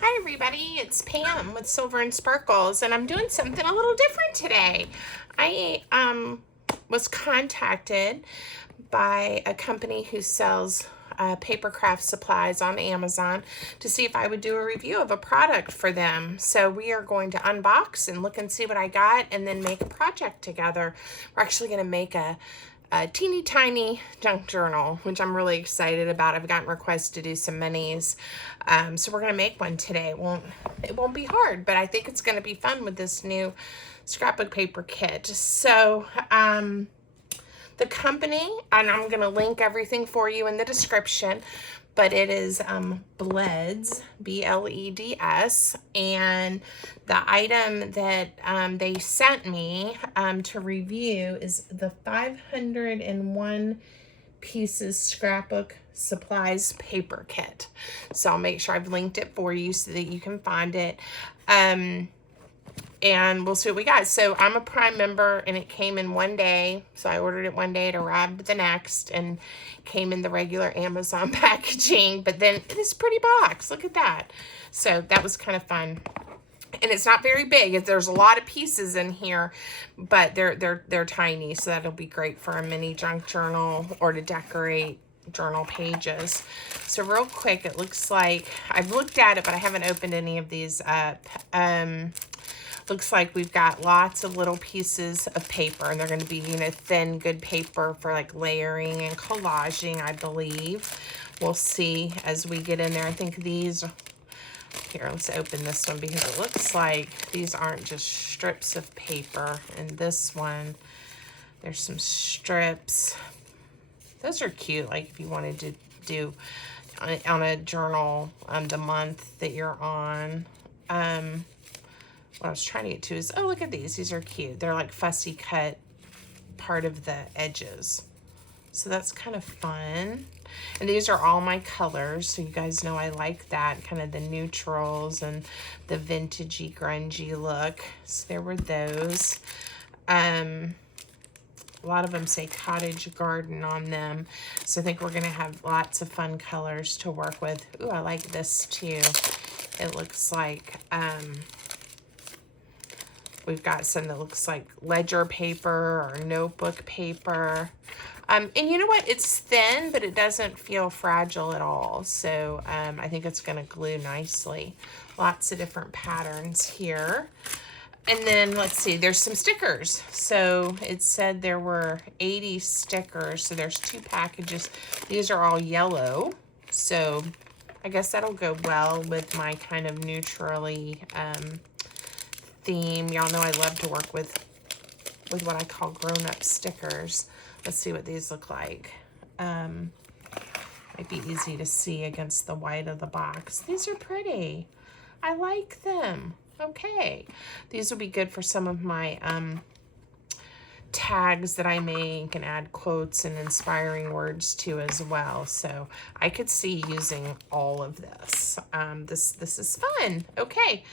Hi everybody, it's Pam with Silver and Sparkles, and I'm doing something a little different today. I was contacted by a company who sells paper craft supplies on Amazon to see if I would do a review of a product for them. So we are going to unbox and look and see what I got and then make a project together. We're actually going to make a teeny tiny junk journal, which I'm really excited about. I've gotten requests to do some minis. So we're going to make one today. It won't be hard, but I think it's going to be fun with this new scrapbook paper kit. So the company, and I'm going to link everything for you in the description, but it is Bleds, B-L-E-D-S, and the item that they sent me to review is the 501 pieces scrapbook supplies paper kit. So I'll make sure I've linked it for you so that you can find it. And we'll see what we got. So I'm a Prime member, and it came in one day. So I ordered it one day, it arrived the next, and came in the regular Amazon packaging. But then this pretty box, look at that. So that was kind of fun. And it's not very big. There's a lot of pieces in here, but they're tiny. So that'll be great for a mini junk journal or to decorate journal pages. So real quick, it looks like I've looked at it, but I haven't opened any of these up. Looks like we've got lots of little pieces of paper, and they're going to be, thin, good paper for like layering and collaging, I believe. We'll see as we get in there. I think these, here, let's open this one because it looks like these aren't just strips of paper. And this one, there's some strips. Those are cute, like if you wanted to do on a journal the month that you're on. What I was trying to get to is, oh, look at these. These are cute. They're like fussy cut part of the edges. So that's kind of fun. And these are all my colors. So you guys know I like that, kind of the neutrals and the vintagey, grungy look. So there were those. A lot of them say cottage garden on them. So I think we're going to have lots of fun colors to work with. Ooh, I like this too. It looks like... we've got some that looks like ledger paper or notebook paper. And you know what? It's thin, but it doesn't feel fragile at all. So I think it's going to glue nicely. Lots of different patterns here. And then let's see, there's some stickers. So it said there were 80 stickers. So there's 2 packages. These are all yellow. So I guess that'll go well with my kind of neutrally theme. Y'all know I love to work with what I call grown-up stickers. Let's see what these look like. Might be easy to see against the white of the box. These are pretty. I like them. Okay. These will be good for some of my tags that I make and add quotes and inspiring words to as well. So I could see using all of this. This is fun. Okay.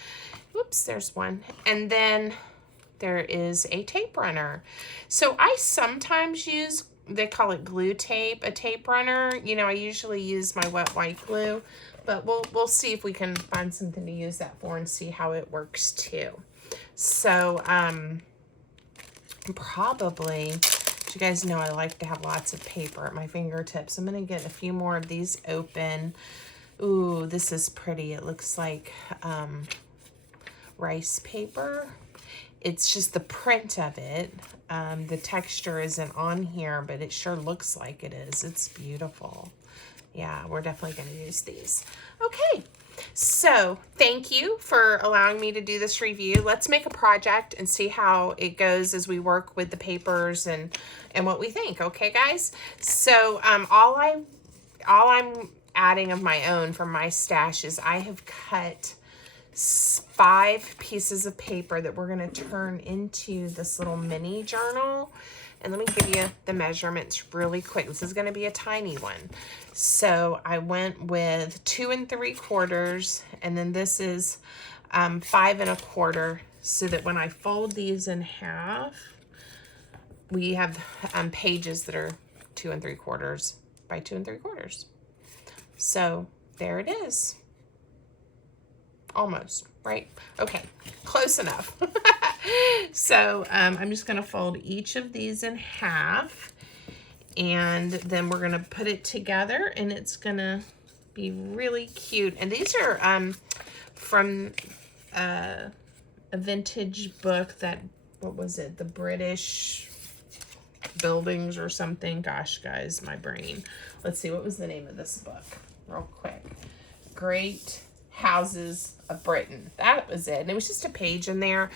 Whoops, there's one. And then there is a tape runner. So I sometimes use, they call it glue tape, a tape runner. I usually use my wet white glue, but we'll see if we can find something to use that for and see how it works too. So probably, you guys know I like to have lots of paper at my fingertips. I'm going to get a few more of these open. Ooh, this is pretty. It looks like rice paper. It's just the print of it. The texture isn't on here, but it sure looks like it is. It's beautiful. Yeah, we're definitely going to use these. Okay, so thank you for allowing me to do this review. Let's make a project and see how it goes as we work with the papers and what we think. Okay, guys? So all I'm adding of my own from my stash is I have cut 5 pieces of paper that we're going to turn into this little mini journal. And let me give you the measurements really quick. This is going to be a tiny one. So I went with 2 3/4, and then this is 5 1/4, so that when I fold these in half, we have pages that are 2 3/4 by 2 3/4. So there it is. Almost, right? Okay, close enough. So I'm just going to fold each of these in half, and then we're going to put it together, and it's going to be really cute. And these are from a vintage book that, what was it? The British Buildings or something. Gosh, guys, my brain. Let's see, what was the name of this book? Real quick. Great Houses of Britain. That was it. And it was just a page in there.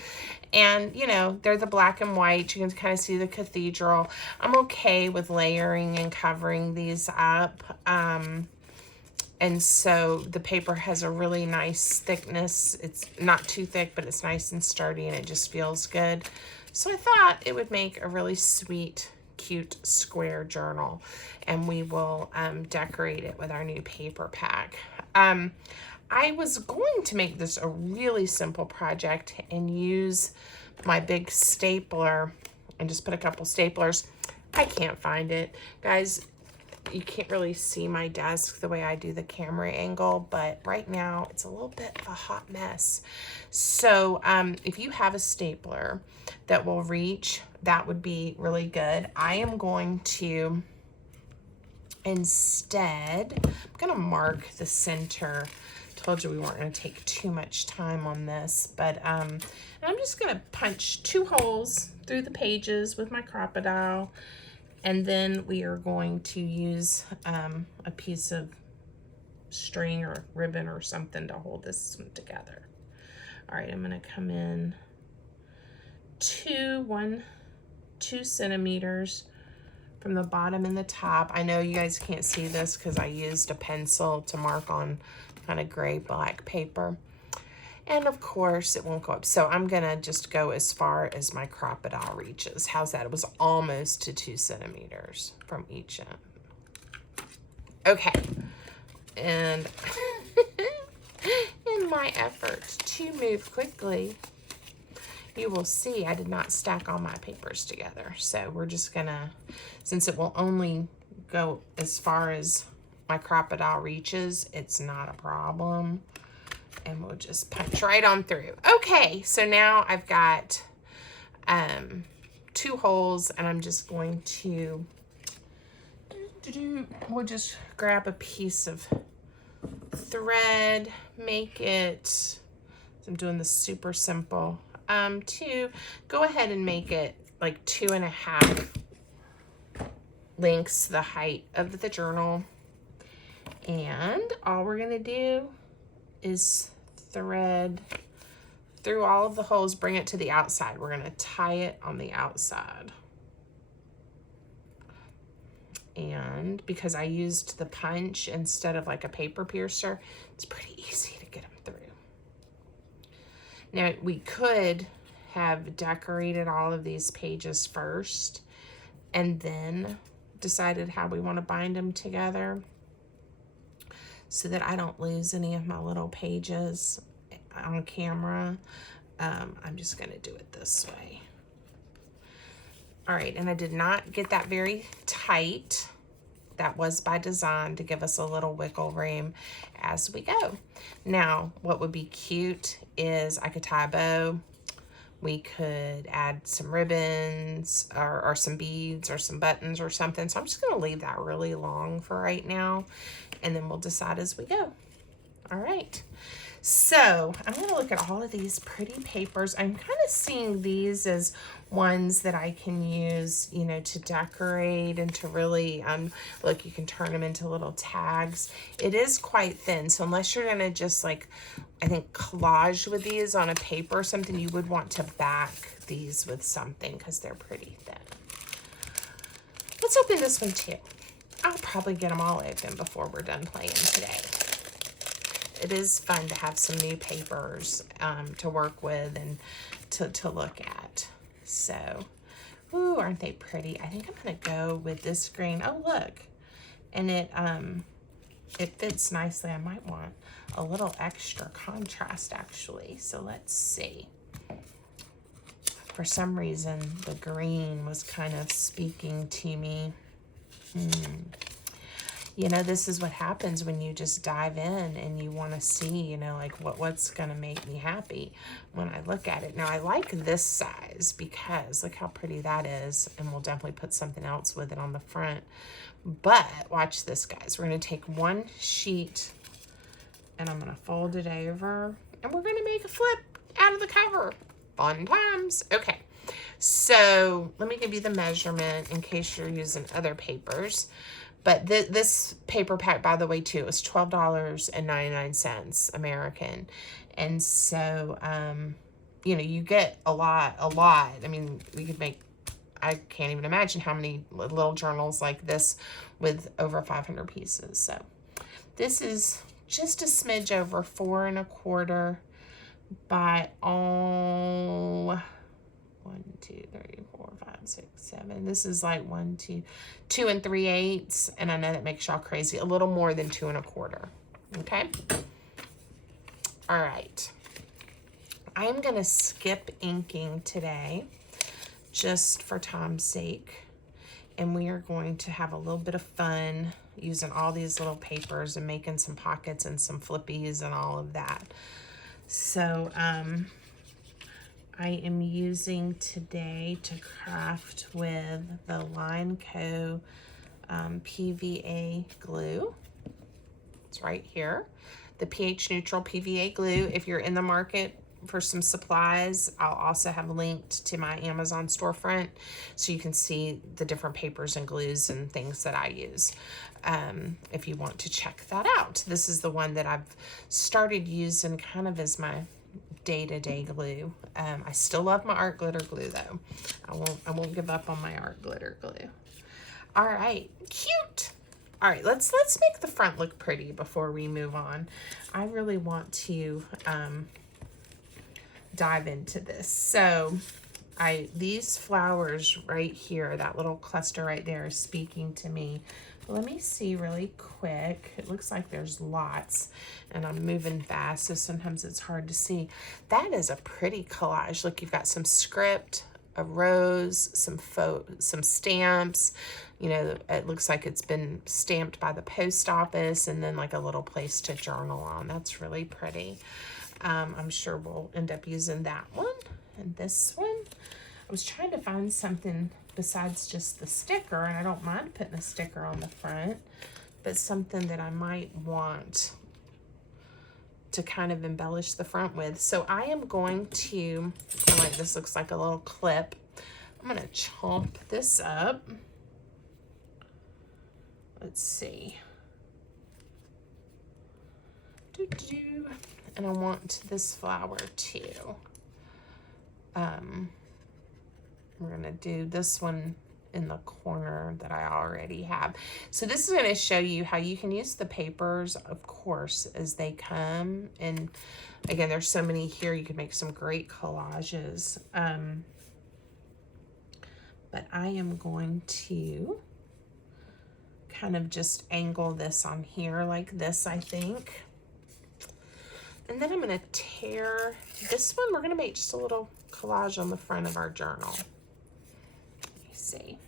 And, you know, they're the black and white. You can kind of see the cathedral. I'm okay with layering and covering these up. And so the paper has a really nice thickness. It's not too thick, but it's nice and sturdy, and it just feels good. So I thought it would make a really sweet, cute square journal, and we will decorate it with our new paper pack. I was going to make this a really simple project and use my big stapler and just put a couple staplers. I can't find it. Guys, you can't really see my desk the way I do the camera angle, but right now it's a little bit of a hot mess. So if you have a stapler that will reach, that would be really good. I am going to instead, I'm gonna mark the center. Told you we weren't going to take too much time on this, but I'm just going to punch 2 holes through the pages with my Crop-A-Dile, and then we are going to use a piece of string or ribbon or something to hold this one together. All right, I'm going to come in 2 centimeters from the bottom and the top. I know you guys can't see this because I used a pencil to mark on kind of gray black paper, and of course it won't go up, so I'm gonna just go as far as my Crop-A-Dile reaches. How's that? It was almost to 2 centimeters from each end. Okay, and in my effort to move quickly, you will see I did not stack all my papers together, so we're just gonna, since it will only go as far as my Crop-A-Dile reaches, it's not a problem, and we'll just punch right on through. Okay, so now I've got 2 holes, and I'm just going to we'll just grab a piece of thread, make it, I'm doing this super simple, go ahead and make it like 2.5 lengths the height of the journal. And all we're going to do is thread through all of the holes, bring it to the outside. We're going to tie it on the outside. And because I used the punch instead of like a paper piercer, it's pretty easy to get them through. Now, we could have decorated all of these pages first and then decided how we want to bind them together, so that I don't lose any of my little pages on camera. I'm just gonna do it this way. All right, and I did not get that very tight. That was by design to give us a little wiggle room as we go. Now, what would be cute is I could tie a bow. We could add some ribbons or some beads or some buttons or something. So I'm just gonna leave that really long for right now, and then we'll decide as we go. All right. So I'm going to look at all of these pretty papers. I'm kind of seeing these as ones that I can use, you know, to decorate and to really, look, you can turn them into little tags. It is quite thin, so unless you're going to just like, I think, collage with these on a paper or something, you would want to back these with something because they're pretty thin. Let's open this one too. I'll probably get them all open before we're done playing today. It is fun to have some new papers to work with and to look at. So, ooh, aren't they pretty? I think I'm gonna go with this green. Oh, look, and it fits nicely. I might want a little extra contrast actually. So let's see. For some reason, the green was kind of speaking to me. you know, this is what happens when you just dive in and you want to see, you know, like what's going to make me happy when I look at it. Now, I like this size because look how pretty that is. And we'll definitely put something else with it on the front. But watch this, guys. We're going to take one sheet and I'm going to fold it over and we're going to make a flip out of the cover. Fun times. Okay. So let me give you the measurement in case you're using other papers. But this paper pack, by the way, too, is $12.99 American. And so, you know, you get a lot. I mean, we could make, I can't even imagine how many little journals like this with over 500 pieces. So this is just a smidge over 4 1/4 by all 1, 2, 3, 4, 5, 6, 7. This is like 1, 2, 2 3/8, and I know that makes y'all crazy. A little more than 2 1/4. Okay. All right. I'm gonna skip inking today, just for time's sake, and we are going to have a little bit of fun using all these little papers and making some pockets and some flippies and all of that. So, I am using today to craft with the Line Co. PVA glue. It's right here. The pH neutral PVA glue. If you're in the market for some supplies, I'll also have linked to my Amazon storefront so you can see the different papers and glues and things that I use. If you want to check that out. This is the one that I've started using kind of as my day-to-day glue. I still love my art glitter glue though. I won't give up on my art glitter glue. All right, cute. All right, let's make the front look pretty before we move on. I really want to dive into this. So these flowers right here, that little cluster right there is speaking to me. Let me see really quick. It looks like there's lots and I'm moving fast, so sometimes it's hard to see. That is a pretty collage. Look, you've got some script, a rose, some stamps. You know, it looks like it's been stamped by the post office, and then like a little place to journal on. That's really pretty. I'm sure we'll end up using that one and this one. I was trying to find something besides just the sticker, and I don't mind putting a sticker on the front, but something that I might want to kind of embellish the front with. So I am going to, like, this looks like a little clip. I'm going to chomp this up. Let's see. And I want this flower too. We're going to do this one in the corner that I already have. So this is going to show you how you can use the papers, of course, as they come. And again, there's so many here. You can make some great collages. But I am going to kind of just angle this on here like this, I think. And then I'm going to tear this one. We're going to make just a little collage on the front of our journal. See.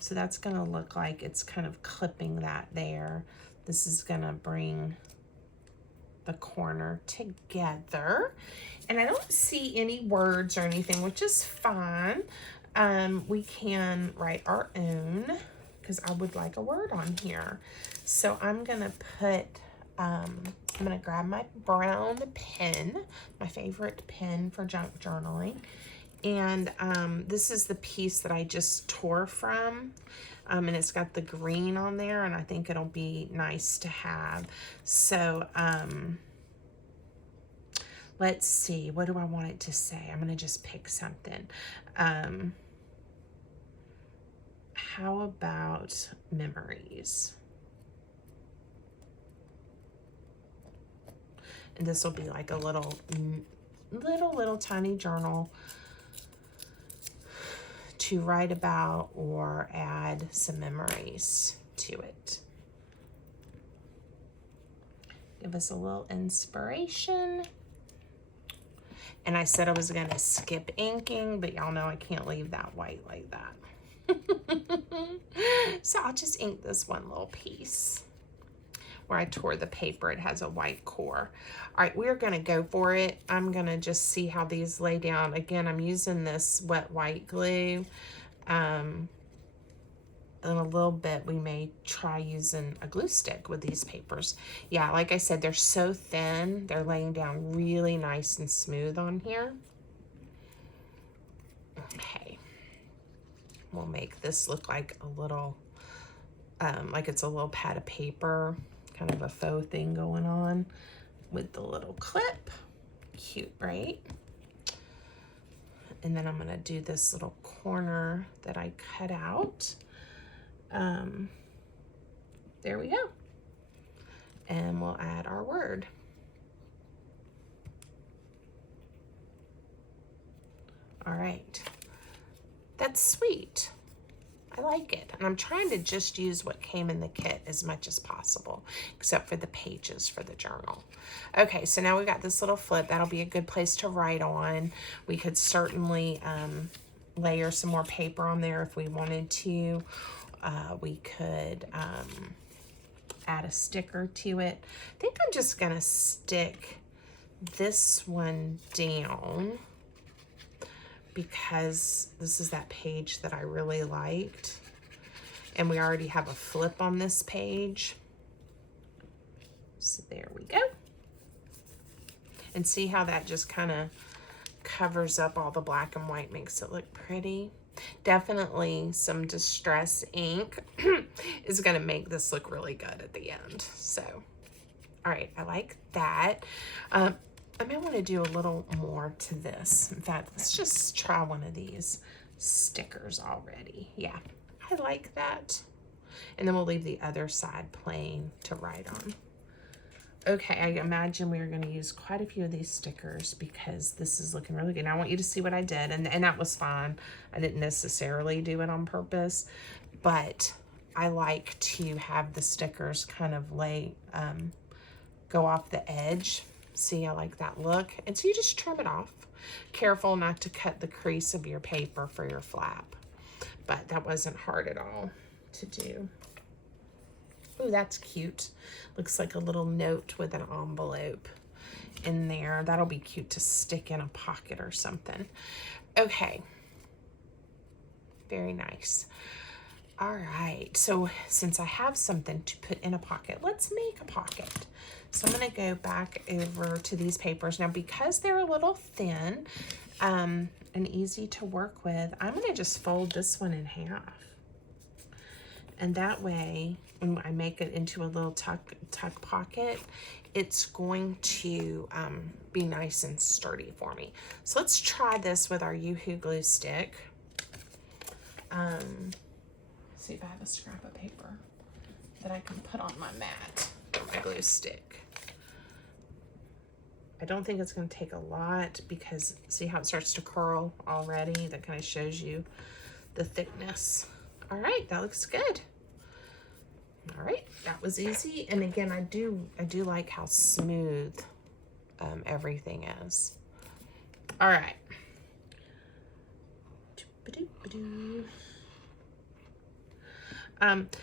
So that's going to look like it's kind of clipping that there. This is going to bring the corner together. And I don't see any words or anything, which is fine. We can write our own because I would like a word on here. So I'm going to put, I'm going to grab my brown pen, my favorite pen for junk journaling. And this is the piece that I just tore from, and it's got the green on there, and I think it'll be nice to have. So let's see, what do I want it to say? I'm going to just pick something. How about memories? And this will be like a little tiny journal to write about or add some memories to it. Give us a little inspiration. And I said I was going to skip inking, but y'all know I can't leave that white like that. So I'll just ink this one little piece. Where I tore the paper, it has a white core. All right, we're gonna go for it. I'm gonna just see how these lay down. Again, I'm using this wet white glue. In a little bit, we may try using a glue stick with these papers. Yeah, like I said, they're so thin. They're laying down really nice and smooth on here. Okay. We'll make this look like a little, like it's a little pad of paper. Kind of a faux thing going on with the little clip. Cute, right? And then I'm gonna do this little corner that I cut out. There we go. And we'll add our word. All right, that's sweet. I like it, and I'm trying to just use what came in the kit as much as possible, except for the pages for the journal. Okay, so now we got this little flip. That'll be a good place to write on. We could certainly layer some more paper on there if we wanted to. We could add a sticker to it. I think I'm just gonna stick this one down because this is that page that I really liked. And we already have a flip on this page. So there we go. And see how that just kind of covers up all the black and white, makes it look pretty. Definitely some Distress ink is gonna make this look really good at the end. So, all right, I like that. I may want to do a little more to this. In fact, let's just try one of these stickers already. Yeah, I like that. And then we'll leave the other side plain to write on. Okay, I imagine we're going to use quite a few of these stickers because this is looking really good. Now I want you to see what I did, and that was fine. I didn't necessarily do it on purpose, but I like to have the stickers kind of go off the edge. See, I like that look. And so you just trim it off. Careful not to cut the crease of your paper for your flap. But that wasn't hard at all to do. Oh, that's cute. Looks like a little note with an envelope in there. That'll be cute to stick in a pocket or something. Okay. Very nice. All right, so since I have something to put in a pocket, let's make a pocket. So I'm gonna go back over to these papers. Now, because they're a little thin and easy to work with, I'm gonna just fold this one in half. And that way, when I make it into a little tuck pocket, it's going to be nice and sturdy for me. So let's try this with our Yoo-Hoo glue stick. See if I have a scrap of paper that I can put on my mat for my glue stick. I don't think it's going to take a lot because see how it starts to curl already? That kind of shows you the thickness. All right, that looks good. All right, that was easy. And again, I do like how smooth everything is. All right.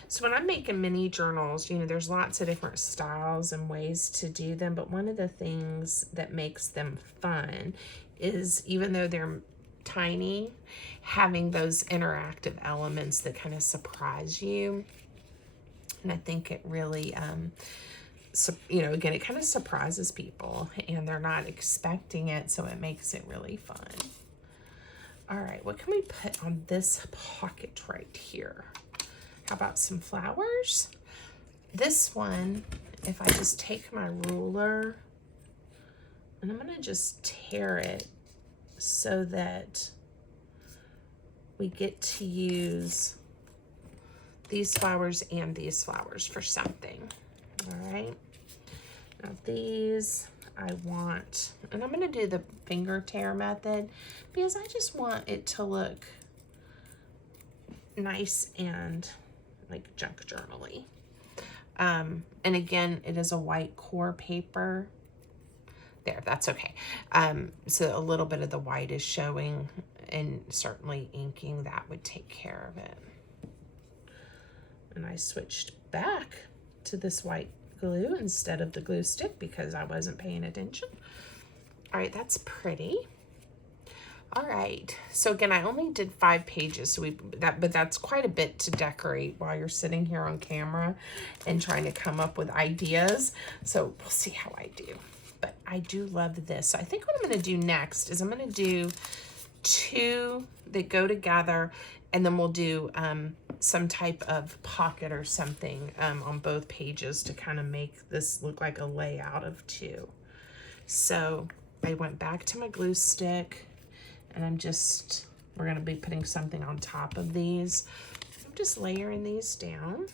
So when I'm making mini journals, you know, there's lots of different styles and ways to do them, but one of the things that makes them fun is, even though they're tiny, having those interactive elements that kind of surprise you. And I think it really, you know, again, it kind of surprises people and they're not expecting it, so it makes it really fun. All right, what can we put on this pocket right here? How about some flowers? This one, if I just take my ruler and I'm gonna just tear it so that we get to use these flowers and these flowers for something. All right, now these I want, and I'm gonna do the finger tear method because I just want it to look nice and like junk journal-y. And again, it is a white core paper. There, that's okay. So a little bit of the white is showing, and certainly inking that would take care of it. And I switched back to this white glue instead of the glue stick because I wasn't paying attention. All right, that's pretty. All right, so again, I only did 5 pages, so but that's quite a bit to decorate while you're sitting here on camera and trying to come up with ideas. So we'll see how I do. But I do love this. So I think what I'm going to do next is I'm going to do 2 that go together, and then we'll do some type of pocket or something on both pages to kind of make this look like a layout of 2. So I went back to my glue stick, and we're going to be putting something on top of these. I'm just layering these down.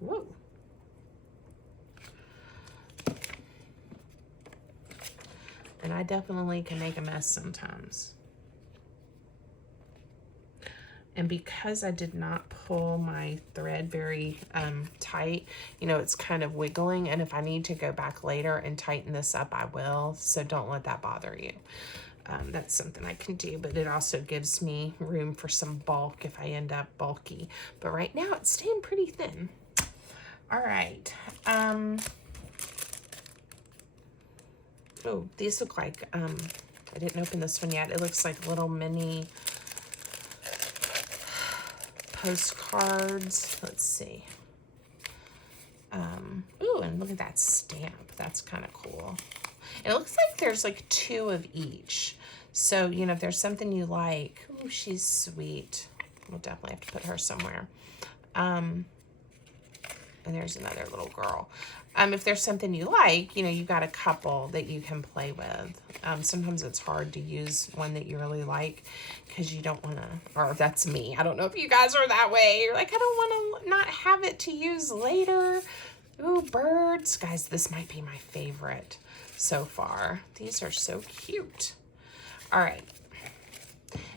Whoa. And I definitely can make a mess sometimes. And because I did not pull my thread very tight, you know, it's kind of wiggling. And if I need to go back later and tighten this up, I will. So don't let that bother you. That's something I can do, but it also gives me room for some bulk if I end up bulky. But right now it's staying pretty thin. All right. Oh, these look like, I didn't open this one yet. It looks like little mini postcards. Let's see. Ooh, and look at that stamp. That's kind of cool. And it looks like there's like 2 of each. So, you know, if there's something you like, oh, she's sweet. We'll definitely have to put her somewhere. And there's another little girl. If there's something you like, you know, you've got a couple that you can play with. Sometimes it's hard to use one that you really like because you don't want to, or that's me. I don't know if you guys are that way. You're like, I don't want to not have it to use later. Ooh, birds. Guys, this might be my favorite so far. These are so cute. All right.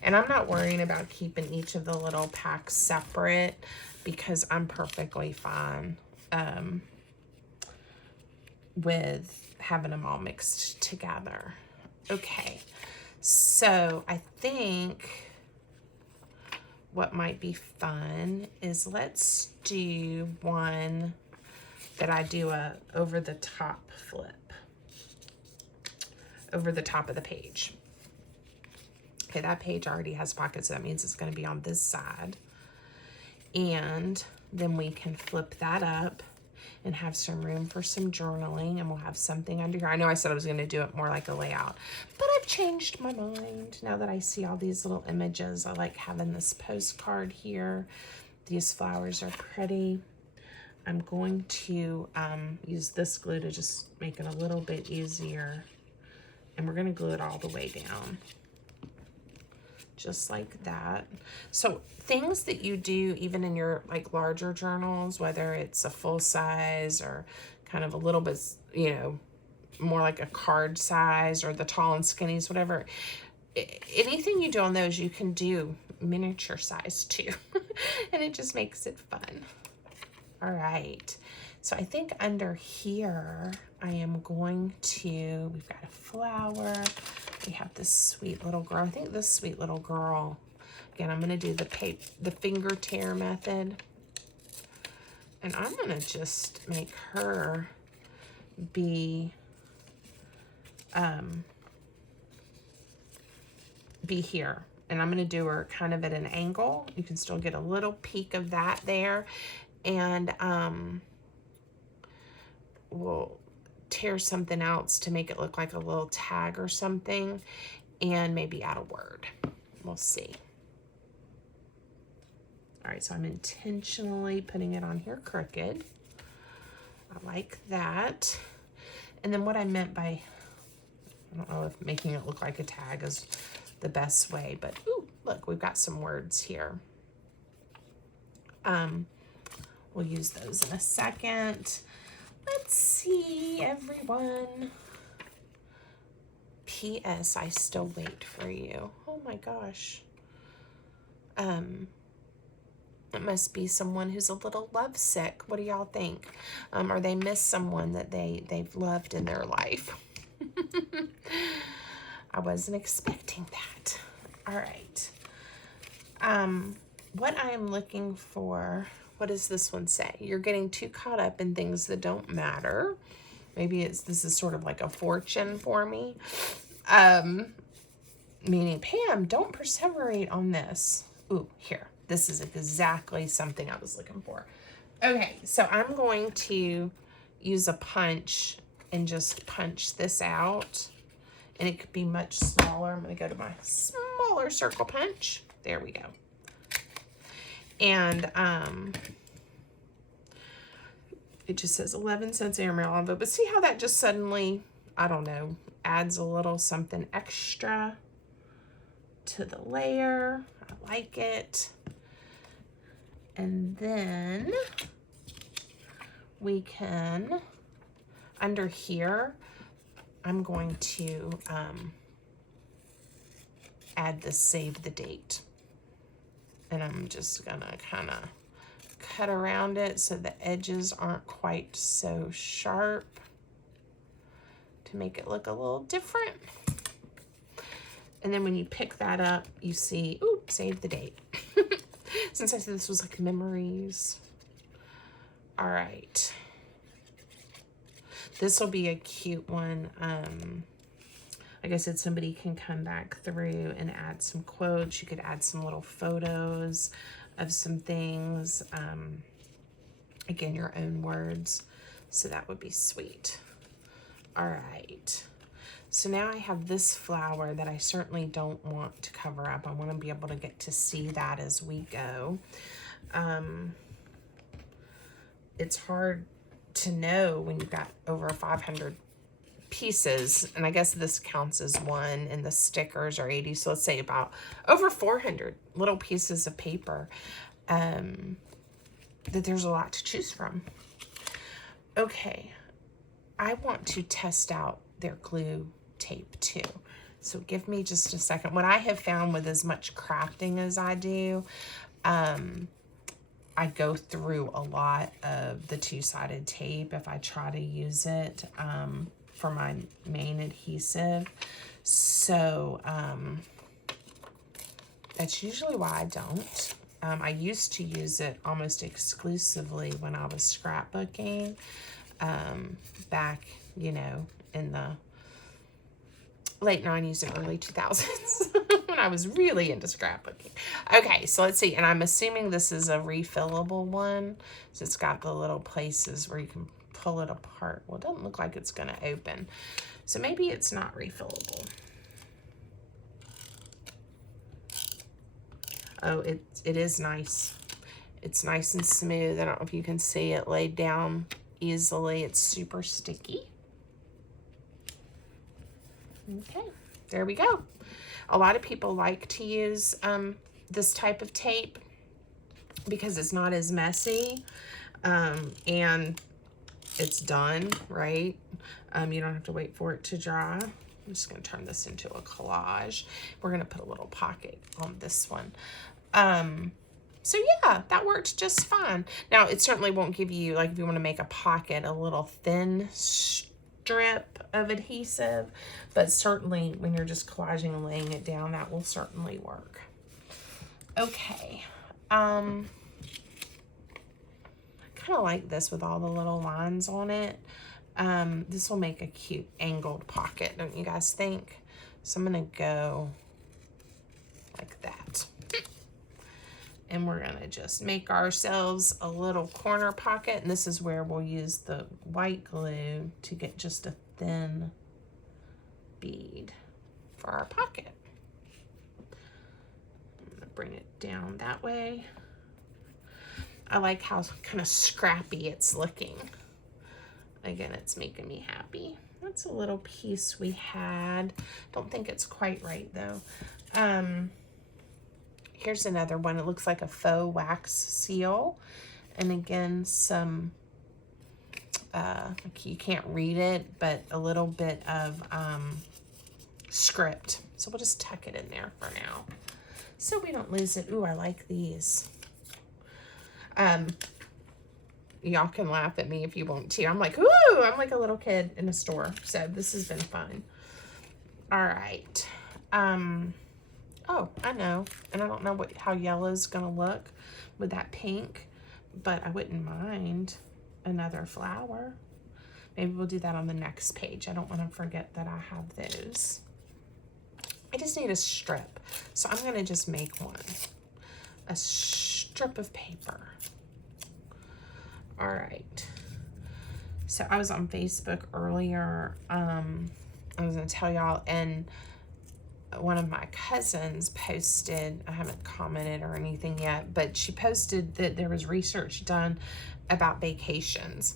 And I'm not worrying about keeping each of the little packs separate because I'm perfectly fine with having them all mixed together. Okay, so I think what might be fun is let's do one that I do a over the top flip, over the top of the page. Okay, that page already has pockets, so that means it's going to be on this side. And then we can flip that up and have some room for some journaling, and we'll have something under here. I know I said I was going to do it more like a layout, but I've changed my mind now that I see all these little images. I like having this postcard here. These flowers are pretty. I'm going to use this glue to just make it a little bit easier, and we're going to glue it all the way down. Just like that. So things that you do even in your like larger journals, whether it's a full size or kind of a little bit, you know, more like a card size or the tall and skinnies, whatever, anything you do on those, you can do miniature size too. And it just makes it fun. All right. So I think under here, I am going to, we've got a flower. We have this sweet little girl. I think this sweet little girl, again, I'm going to do the finger tear method. And I'm going to just make her be here. And I'm going to do her kind of at an angle. You can still get a little peek of that there. And we'll tear something else to make it look like a little tag or something, and maybe add a word. We'll see. All right, so I'm intentionally putting it on here crooked. I like that. And then what I meant by, I don't know if making it look like a tag is the best way, but ooh, look, we've got some words here. We'll use those in a second. Let's see, everyone. P.S. I still wait for you. Oh my gosh. It must be someone who's a little lovesick. What do y'all think? Or they miss someone that they've loved in their life. I wasn't expecting that. All right. What I am looking for, what does this one say? You're getting too caught up in things that don't matter. Maybe this is sort of like a fortune for me. Meaning, Pam, don't perseverate on this. Ooh, here. This is exactly something I was looking for. Okay, so I'm going to use a punch and just punch this out. And it could be much smaller. I'm going to go to my smaller circle punch. There we go. And it just says 11 cents airmail envelope. But see how that just suddenly, I don't know, adds a little something extra to the layer. I like it. And then we can, under here, I'm going to add the save the date. And I'm just gonna kind of cut around it so the edges aren't quite so sharp to make it look a little different. And then when you pick that up, you see, ooh, save the date. Since I said this was like memories. All right. This will be a cute one. Like I said, somebody can come back through and add some quotes. You could add some little photos of some things. Again, your own words. So that would be sweet. All right. So now I have this flower that I certainly don't want to cover up. I want to be able to get to see that as we go. It's hard to know when you've got over 500 pieces, and I guess this counts as one, and the stickers are 80, so let's say about over 400 little pieces of paper, that there's a lot to choose from. Okay, I want to test out their glue tape too, so give me just a second. What I have found with as much crafting as I do, I go through a lot of the two-sided tape if I try to use it for my main adhesive. So that's usually why I don't. I used to use it almost exclusively when I was scrapbooking back, you know, in the late 90s and early 2000s when I was really into scrapbooking. Okay, so let's see. And I'm assuming this is a refillable one. So it's got the little places where you can pull it apart. Well, it doesn't look like it's going to open. So maybe it's not refillable. Oh, it is nice. It's nice and smooth. I don't know if you can see it laid down easily. It's super sticky. Okay, there we go. A lot of people like to use this type of tape because it's not as messy and it's done, right? You don't have to wait for it to dry. I'm just going to turn this into a collage. We're going to put a little pocket on this one. So yeah, that worked just fine. Now, it certainly won't give you, like if you want to make a pocket, a little thin strip of adhesive, but certainly when you're just collaging and laying it down, that will certainly work. Okay. I kind of like this with all the little lines on it. This will make a cute angled pocket, don't you guys think? So I'm gonna go like that. And we're gonna just make ourselves a little corner pocket, and this is where we'll use the white glue to get just a thin bead for our pocket. I'm gonna bring it down that way. I like how kind of scrappy it's looking. Again, it's making me happy. That's a little piece we had. Don't think it's quite right though. Here's another one. It looks like a faux wax seal. And again, some, you can't read it, but a little bit of script. So we'll just tuck it in there for now so we don't lose it. Ooh, I like these. Y'all can laugh at me if you want to. I'm like, ooh, I'm like a little kid in a store. So this has been fun. All right. Oh, I know. And I don't know how yellow is going to look with that pink, but I wouldn't mind another flower. Maybe we'll do that on the next page. I don't want to forget that I have those. I just need a strip. So I'm going to just make one. A strip of paper. All right. So I was on Facebook earlier. I was going to tell y'all, and one of my cousins posted, I haven't commented or anything yet, but she posted that there was research done about vacations,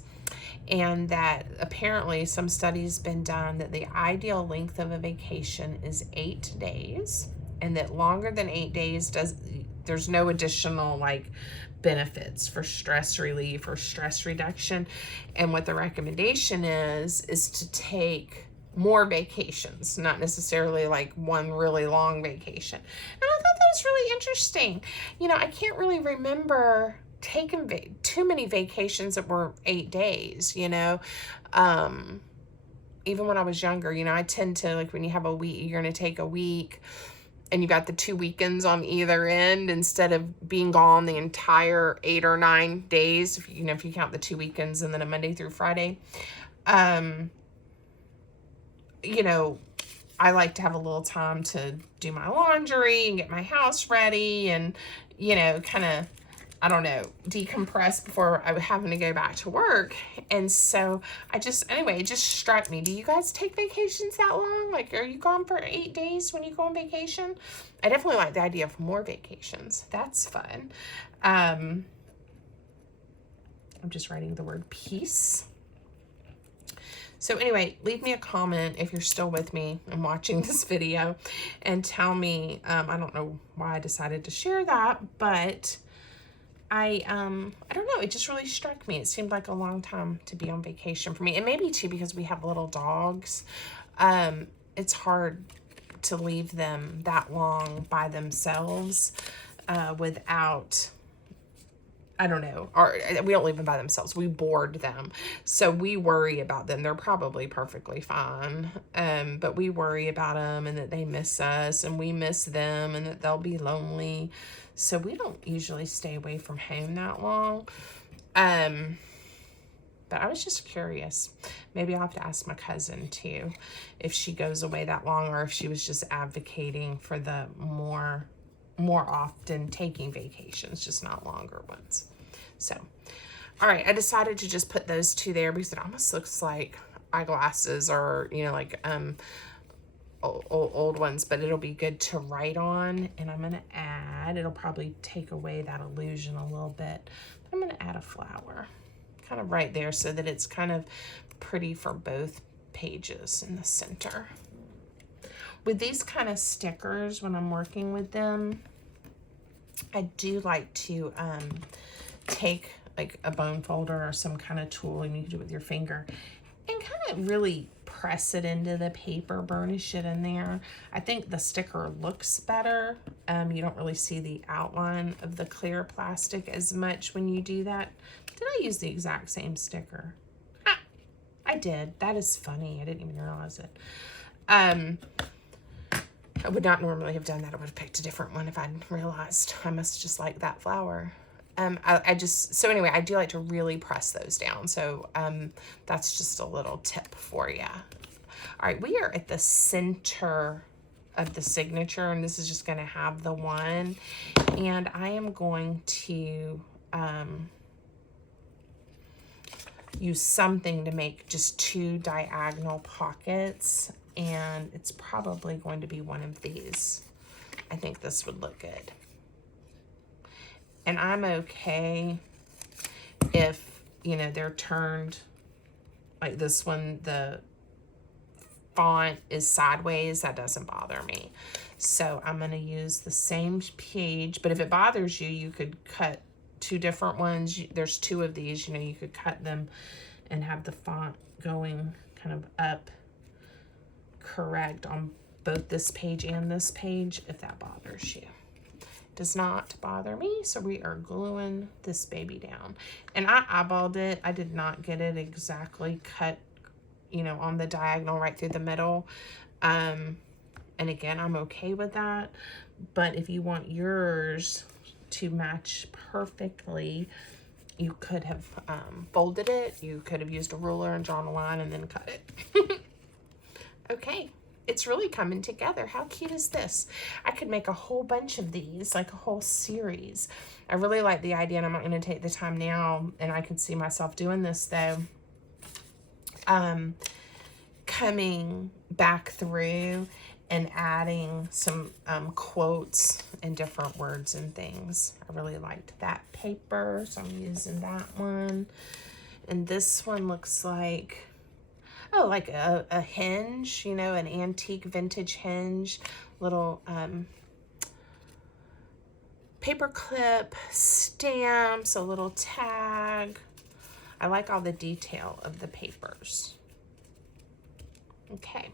and that apparently some studies been done that the ideal length of a vacation is 8 days, and that longer than 8 days there's no additional like benefits for stress relief or stress reduction. And what the recommendation is to take more vacations, not necessarily like one really long vacation. And I thought that was really interesting. You know, I can't really remember taking too many vacations that were 8 days, you know. Even when I was younger, you know, I tend to, like, when you have a week, you're going to take a week and you got the 2 weekends on either end instead of being gone the entire 8 or 9 days, you know, if you count the 2 weekends and then a Monday through Friday. You know, I like to have a little time to do my laundry and get my house ready and, you know, kind of, I don't know, decompress before I was having to go back to work. And so anyway, it just struck me. Do you guys take vacations that long? Like, are you gone for 8 days when you go on vacation? I definitely like the idea of more vacations. That's fun. I'm just writing the word peace. So anyway, leave me a comment if you're still with me and watching this video, and tell me, I don't know why I decided to share that, but I don't know, it just really struck me. It seemed like a long time to be on vacation for me, and maybe too because we have little dogs. It's hard to leave them that long by themselves without, I don't know, or we don't leave them by themselves. We board them. So we worry about them. They're probably perfectly fine. But we worry about them and that they miss us and we miss them and that they'll be lonely. So we don't usually stay away from home that long. But I was just curious. Maybe I'll have to ask my cousin too, if she goes away that long or if she was just advocating for the more often taking vacations, just not longer ones. So, all right, I decided to just put those two there because it almost looks like eyeglasses or, you know, like old ones, but it'll be good to write on. And I'm going to add, it'll probably take away that illusion a little bit. But I'm going to add a flower kind of right there so that it's kind of pretty for both pages in the center. With these kind of stickers, when I'm working with them, I do like to take like a bone folder or some kind of tool, and you can do it with your finger, and kind of really press it into the paper, burnish it in there. I think the sticker looks better. You don't really see the outline of the clear plastic as much when you do that. Did I use the exact same sticker? Ah, I did. That is funny. I didn't even realize it. I would not normally have done that. I would have picked a different one if I'd realized. I must just like that flower. So anyway, I do like to really press those down. So that's just a little tip for you. All right, we are at the center of the signature, and this is just going to have the one. And I am going to use something to make just 2 diagonal pockets. And it's probably going to be one of these. I think this would look good. And I'm okay if, you know, they're turned like this one, the font is sideways. That doesn't bother me. So I'm going to use the same page, but if it bothers you, you could cut 2 different ones. There's 2 of these, you know, you could cut them and have the font going kind of up correct on both this page and this page if that bothers you. Does not bother me, so we are gluing this baby down. And I eyeballed it. I did not get it exactly cut, you know, on the diagonal right through the middle. And again, I'm okay with that. But if you want yours to match perfectly, you could have folded it. You could have used a ruler and drawn a line and then cut it. Okay, it's really coming together. How cute is this? I could make a whole bunch of these, like a whole series. I really like the idea, and I'm not going to take the time now, and I can see myself doing this though. Coming back through and adding some quotes and different words and things. I really liked that paper, so I'm using that one. And this one looks like, oh, like a hinge, you know, an antique vintage hinge, little paper clip, stamps, a little tag. I like all the detail of the papers. Okay.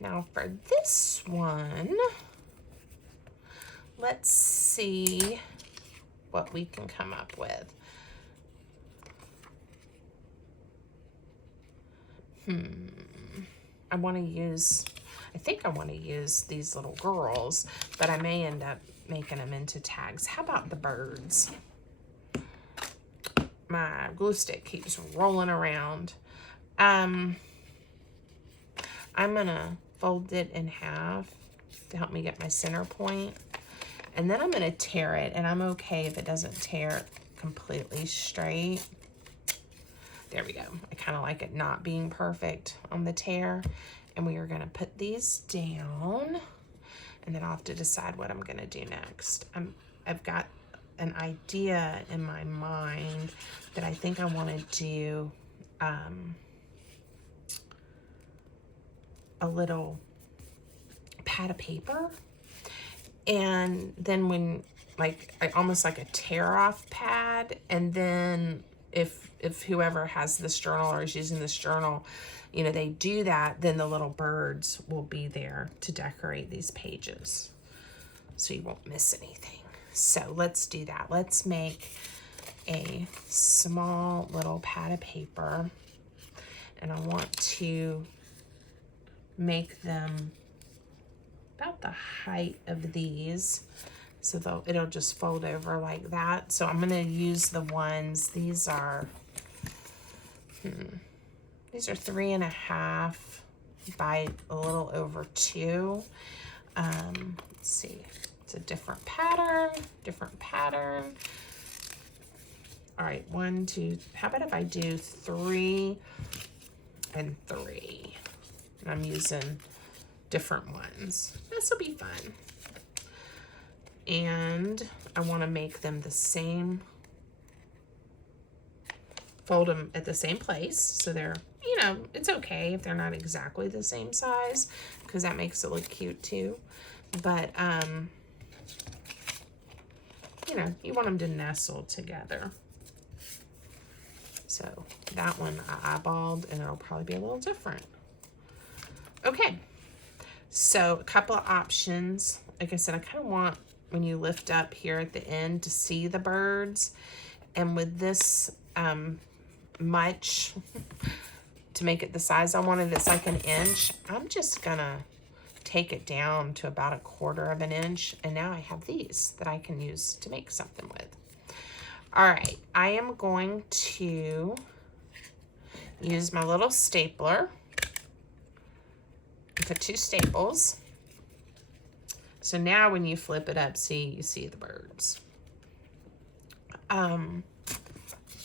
Now for this one, let's see what we can come up with. I think I want to use these little girls, but I may end up making them into tags. How about the birds? My glue stick keeps rolling around. I'm gonna fold it in half to help me get my center point. And then I'm gonna tear it, and I'm okay if it doesn't tear completely straight. There we go. I kind of like it not being perfect on the tear. And we are gonna put these down, and then I'll have to decide what I'm gonna do next. I've got an idea in my mind that I think I wanna do a little pad of paper, and then when almost like a tear off pad, and then if whoever has this journal or is using this journal, you know, they do that, then the little birds will be there to decorate these pages so you won't miss anything. So let's do that. Let's make a small little pad of paper, and I want to make them about the height of these, so it'll just fold over like that. So I'm going to use the ones, these are 3.5 by a little over 2. Let's see, it's a different pattern. All right, 1, 2, how about if I do 3 and 3? And I'm using different ones. This will be fun. And I want to make them the same, fold them at the same place, so they're, you know, it's okay if they're not exactly the same size, because that makes it look cute too. But you know, you want them to nestle together. So that one I eyeballed, and it'll probably be a little different. Okay, so a couple of options. Like I said, I kind of want, when you lift up here at the end, to see the birds. And with this much, to make it the size I wanted, it's like 1 inch. I'm just gonna take it down to about 1/4 inch, and now I have these that I can use to make something with. All right, I am going to use my little stapler. Put 2 staples. So now when you flip it up, you see the birds.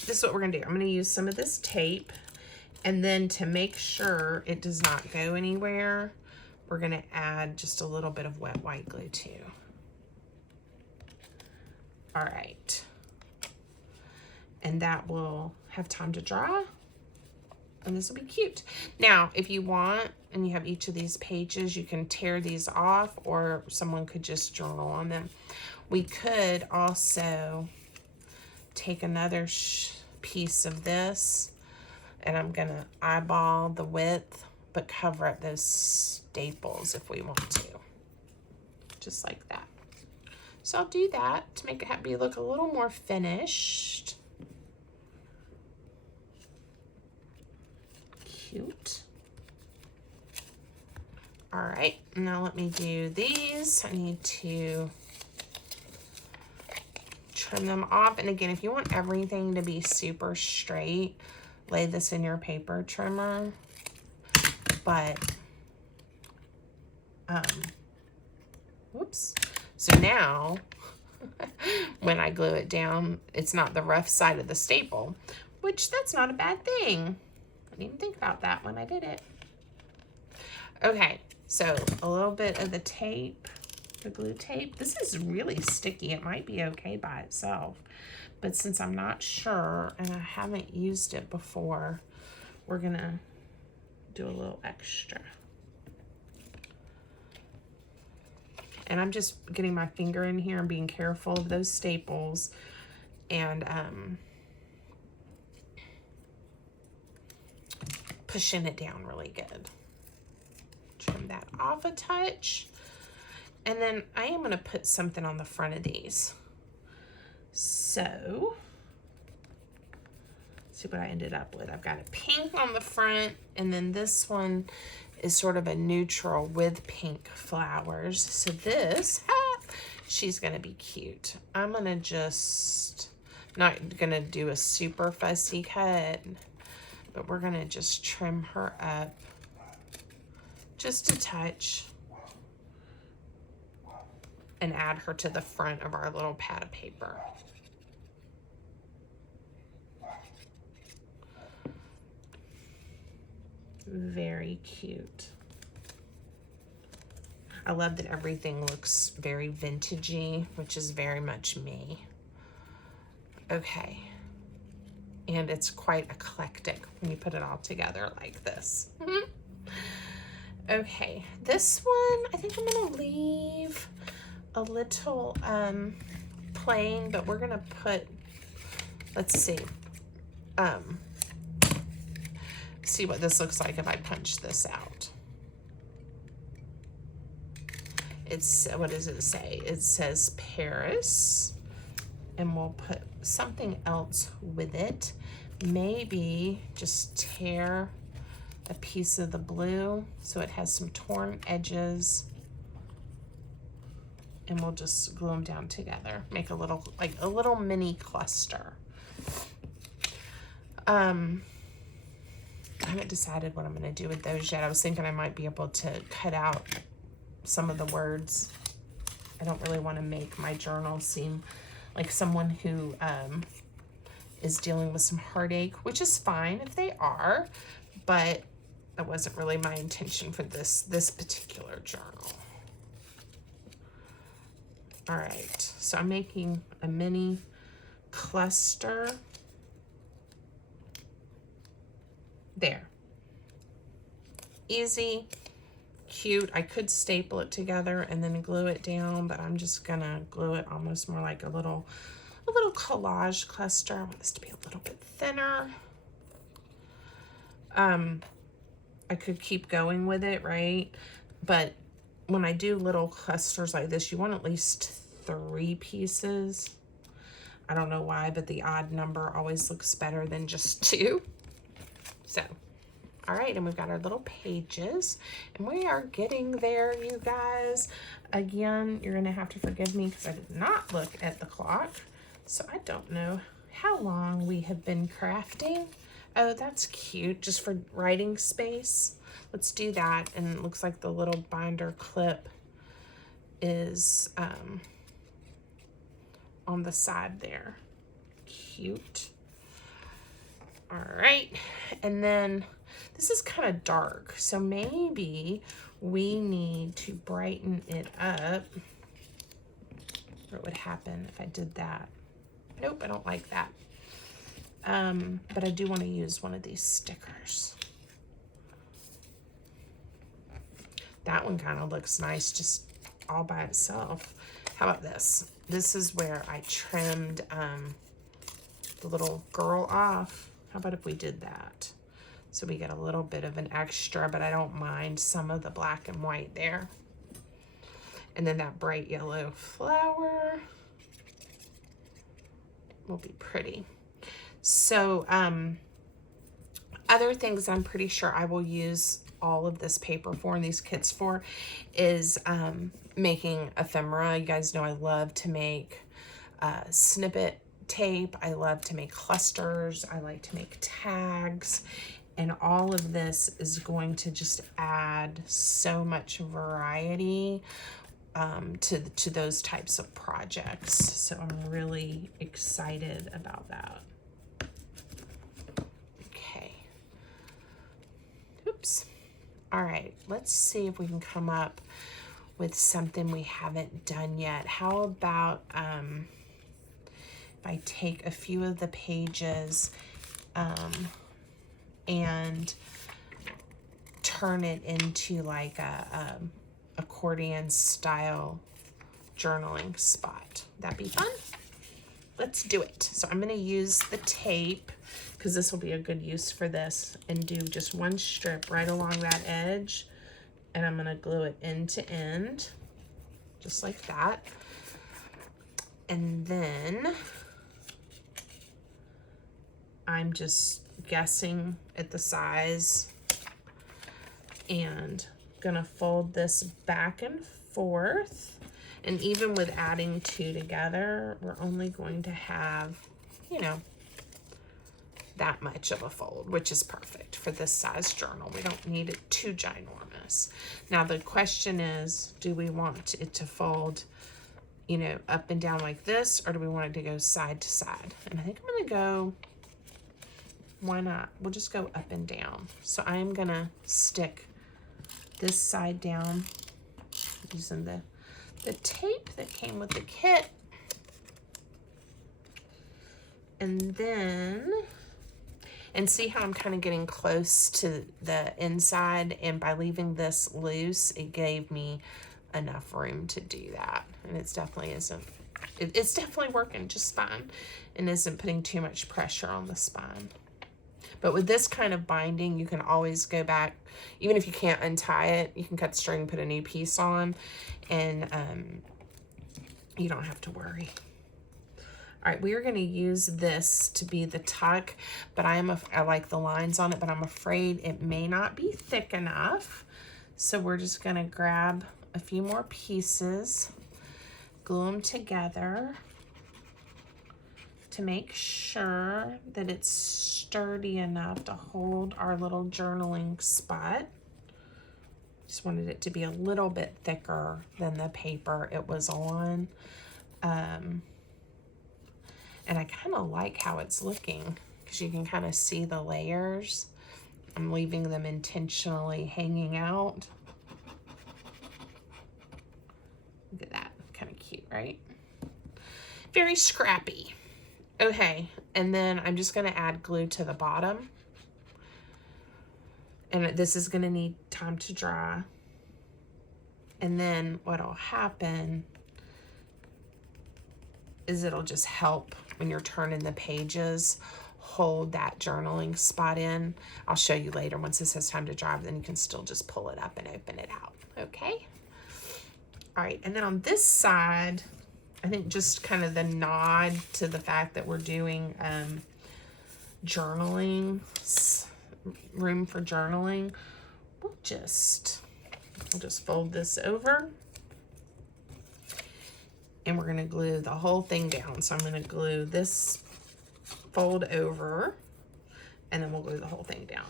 This is what we're gonna do. I'm gonna use some of this tape, and then to make sure it does not go anywhere, we're gonna add just a little bit of wet white glue too. All right. And that will have time to dry, and this will be cute. Now, if you want, and you have each of these pages, you can tear these off, or someone could just journal on them. We could also take another piece of this, and I'm gonna eyeball the width, but cover up those staples if we want to, just like that. So I'll do that to make it look a little more finished. Cute. All right, now let me do these. I need to trim them off. And again, if you want everything to be super straight, lay this in your paper trimmer. But, whoops. So now, when I glue it down, it's not the rough side of the staple, which that's not a bad thing. I didn't even think about that when I did it. Okay, so a little bit of the tape, the glue tape. This is really sticky. It might be okay by itself, but since I'm not sure and I haven't used it before, we're gonna do a little extra. And I'm just getting my finger in here and being careful of those staples and pushing it down really good. Trim that off a touch. And then I am going to put something on the front of these. So, see what I ended up with. I've got a pink on the front, and then this one is sort of a neutral with pink flowers. So this, she's going to be cute. I'm going to just, not going to do a super fussy cut, but we're going to just trim her up just a touch and add her to the front of our little pad of paper. Very cute. I love that everything looks very vintagey, which is very much me. Okay. And it's quite eclectic when you put it all together like this. Okay, this one, I think I'm gonna leave a little plain, but we're gonna put, let's see what this looks like if I punch this out. It's, what does it say? It says Paris, and we'll put something else with it. Maybe just tear a piece of the blue so it has some torn edges, and we'll just glue them down together. Make a little, like a little mini cluster. I haven't decided what I'm gonna do with those yet. I was thinking I might be able to cut out some of the words. I don't really want to make my journal seem like someone who is dealing with some heartache, which is fine if they are, but that wasn't really my intention for this particular journal. All right, so I'm making a mini cluster. There. Easy, cute. I could staple it together and then glue it down, but I'm just gonna glue it almost more like a little collage cluster. I want this to be a little bit thinner. I could keep going with it, right? But when I do little clusters like this, you want at least 3 pieces. I don't know why, but the odd number always looks better than just 2. So, all right, and we've got our little pages, and we are getting there, you guys. Again, you're gonna have to forgive me because I did not look at the clock, so I don't know how long we have been crafting. Oh, that's cute, just for writing space. Let's do that, and it looks like the little binder clip is on the side there. Cute. All right, and then this is kind of dark, so maybe we need to brighten it up. What would happen if I did that? Nope, I don't like that. But I do want to use one of these stickers. That one kind of looks nice just all by itself. How about this? This is where I trimmed the little girl off. How about if we did that? So we get a little bit of an extra, but I don't mind some of the black and white there. And then that bright yellow flower will be pretty. So other things I'm pretty sure I will use all of this paper for and these kits for is making ephemera. You guys know I love to make snippet tape. I love to make clusters. I like to make tags. And all of this is going to just add so much variety to those types of projects. So I'm really excited about that. Okay. Oops. All right, let's see if we can come up with something we haven't done yet. How about if I take a few of the pages and turn it into like a accordion style journaling spot. That'd be fun. Let's do it. So I'm going to use the tape because this will be a good use for this, and do just one strip right along that edge, and I'm going to glue it end to end just like that. And then I'm just guessing at the size and gonna fold this back and forth. And even with adding two together, we're only going to have, you know, that much of a fold, which is perfect for this size journal. We don't need it too ginormous. Now the question is, do we want it to fold, you know, up and down like this, or do we want it to go side to side? And I think I'm gonna go, why not? We'll just go up and down. So I am gonna stick this side down using the tape that came with the kit. And then, and see how I'm kind of getting close to the inside, and by leaving this loose, it gave me enough room to do that. And it's definitely it's definitely working just fine and isn't putting too much pressure on the spine. But with this kind of binding, you can always go back, even if you can't untie it, you can cut the string, put a new piece on, and you don't have to worry. All right, we are going to use this to be the tuck, but I like the lines on it, but I'm afraid it may not be thick enough. So we're just going to grab a few more pieces, glue them together to make sure that it's sturdy enough to hold our little journaling spot. Just wanted it to be a little bit thicker than the paper it was on. And I kind of like how it's looking because you can kind of see the layers. I'm leaving them intentionally hanging out. Look at that, kind of cute, right? Very scrappy. Okay, and then I'm just gonna add glue to the bottom. And this is gonna need time to dry. And then what'll happen is it'll just help when you're turning the pages, hold that journaling spot in. I'll show you later once this has time to dry, then you can still just pull it up and open it out, okay? All right, and then on this side, I think just kind of the nod to the fact that we're doing journaling, room for journaling, I'll just fold this over, and we're gonna glue the whole thing down. So I'm gonna glue this fold over, and then we'll glue the whole thing down.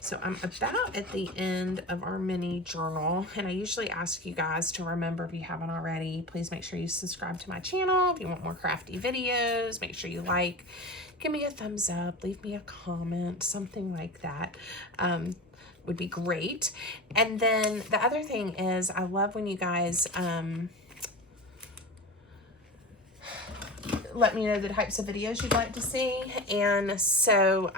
So I'm about at the end of our mini journal, and I usually ask you guys to remember, if you haven't already, please make sure you subscribe to my channel. If you want more crafty videos, make sure you like, give me a thumbs up, leave me a comment, something like that. Would be great. And then the other thing is, I love when you guys let me know the types of videos you'd like to see. And so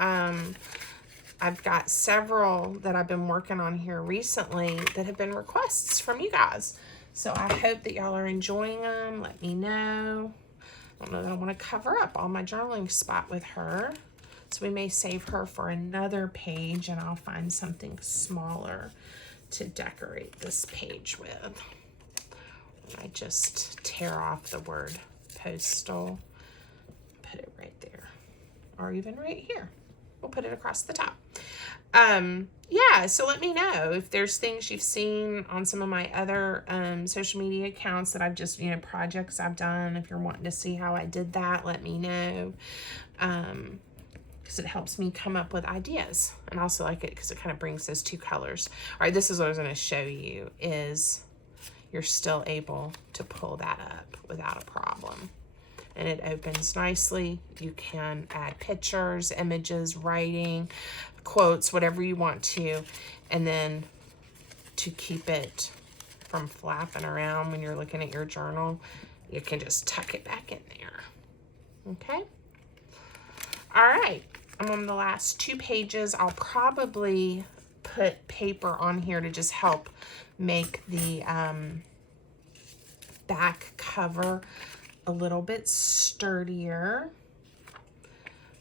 I've got several that I've been working on here recently that have been requests from you guys. So I hope that y'all are enjoying them. Let me know. I don't know that I want to cover up all my journaling spot with her. So we may save her for another page, and I'll find something smaller to decorate this page with. I just tear off the word postal, put it right there, or even right here. We'll put it across the top. Yeah, so let me know if there's things you've seen on some of my other social media accounts that I've just, you know, projects I've done. If you're wanting to see how I did that, let me know. Because it helps me come up with ideas. And I also like it because it kind of brings those two colors. All right, this is what I was going to show you, is you're still able to pull that up without a problem. And it opens nicely. You can add pictures, images, writing, quotes, whatever you want to. And then to keep it from flapping around when you're looking at your journal, you can just tuck it back in there. Okay? All right. I'm on the last 2 pages. I'll probably put paper on here to just help make the back cover a little bit sturdier.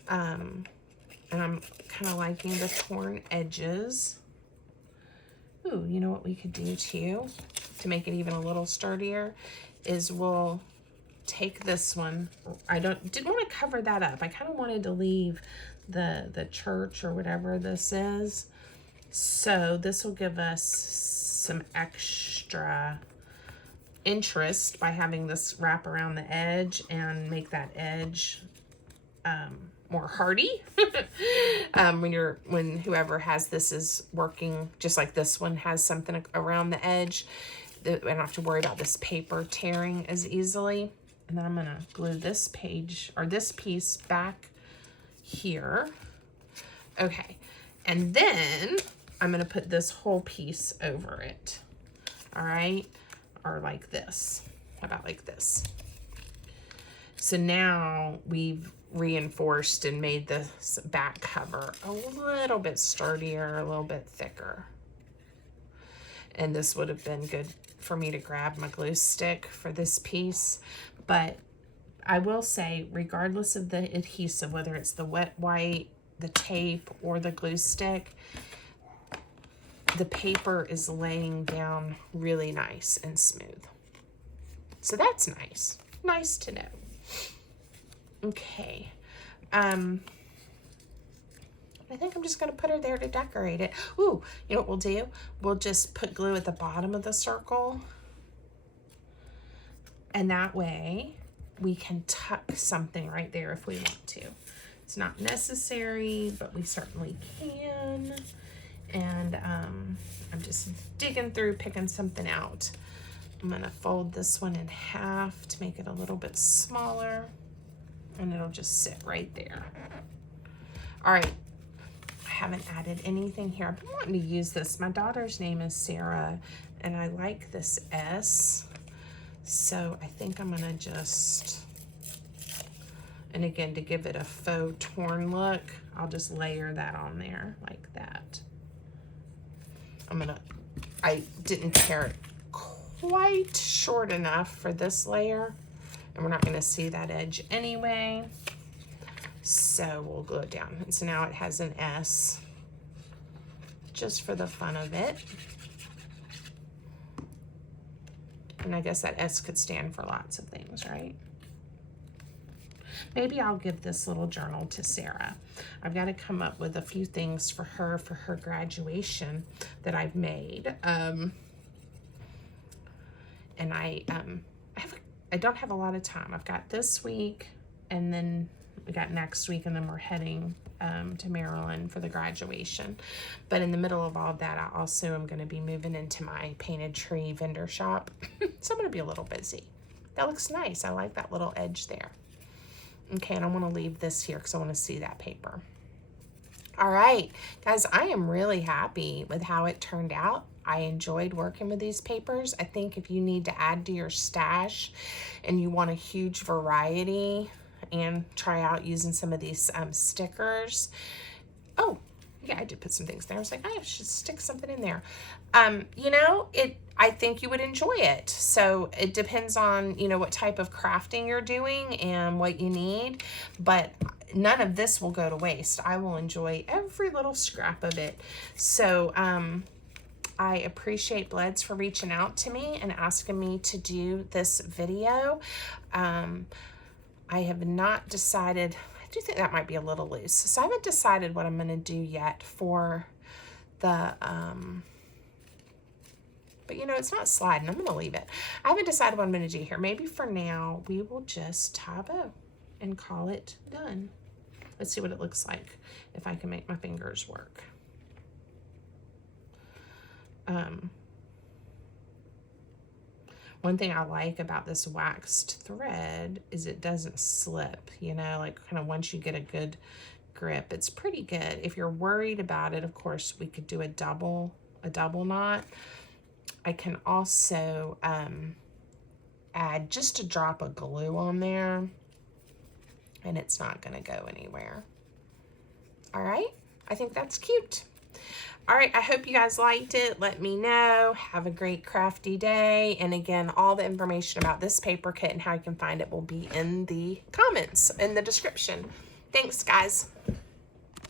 And I'm kind of liking the torn edges. Ooh, you know what we could do too, to make it even a little sturdier, is we'll take this one. I didn't want to cover that up. I kind of wanted to leave the church or whatever this is. So this will give us some extra interest by having this wrap around the edge and make that edge more hardy. When whoever has this is working just like this one has something around the edge, I don't have to worry about this paper tearing as easily. And then I'm gonna glue this page or this piece back here. Okay, and then I'm gonna put this whole piece over it. All right, or like this. How about like this? So now we've reinforced and made this back cover a little bit sturdier, a little bit thicker. And this would have been good for me to grab my glue stick for this piece. But I will say, regardless of the adhesive, whether it's the wet white, the tape, or the glue stick, the paper is laying down really nice and smooth. So that's nice. Nice to know. Okay. I think I'm just going to put her there to decorate it. Ooh, you know what we'll do? We'll just put glue at the bottom of the circle. And that way we can tuck something right there if we want to. It's not necessary, but we certainly can. And I'm just digging through, picking something out. I'm going to fold this one in half to make it a little bit smaller. And it'll just sit right there. All right. I haven't added anything here. I've been wanting to use this. My daughter's name is Sarah, and I like this S. So I think I'm gonna just, and again, to give it a faux torn look, I'll just layer that on there like that. I didn't tear it quite short enough for this layer, and we're not gonna see that edge anyway. So we'll glue it down. And so now it has an S, just for the fun of it. And I guess that S could stand for lots of things, right? Maybe I'll give this little journal to Sarah. I've got to come up with a few things for her graduation that I've made. And I don't have a lot of time. I've got this week, and then we got next week, and then we're heading to Maryland for the graduation. But in the middle of all of that, I also am going to be moving into my painted tree vendor shop. So I'm going to be a little busy. That looks nice. I like that little edge there. Okay, and I want to leave this here because I want to see that paper. All right, guys, I am really happy with how it turned out. I enjoyed working with these papers. I think if you need to add to your stash and you want a huge variety and try out using some of these stickers. Oh, yeah, I did put some things there. I was like, I should stick something in there. You know, I think you would enjoy it. So it depends on, you know, what type of crafting you're doing and what you need. But none of this will go to waste. I will enjoy every little scrap of it. So I appreciate Bleds for reaching out to me and asking me to do this video. I have not decided. I do think that might be a little loose. So I haven't decided what I'm going to do yet for but you know, it's not sliding. I'm going to leave it. I haven't decided what I'm going to do here. Maybe for now, we will just tie a bow and call it done. Let's see what it looks like if I can make my fingers work. One thing I like about this waxed thread is it doesn't slip, you know, like kind of once you get a good grip, it's pretty good. If you're worried about it, of course, we could do a double knot. I can also add just a drop of glue on there, and it's not going to go anywhere. All right, I think that's cute. All right, I hope you guys liked it. Let me know. Have a great crafty day. And again, all the information about this paper kit and how you can find it will be in the comments, in the description. Thanks, guys.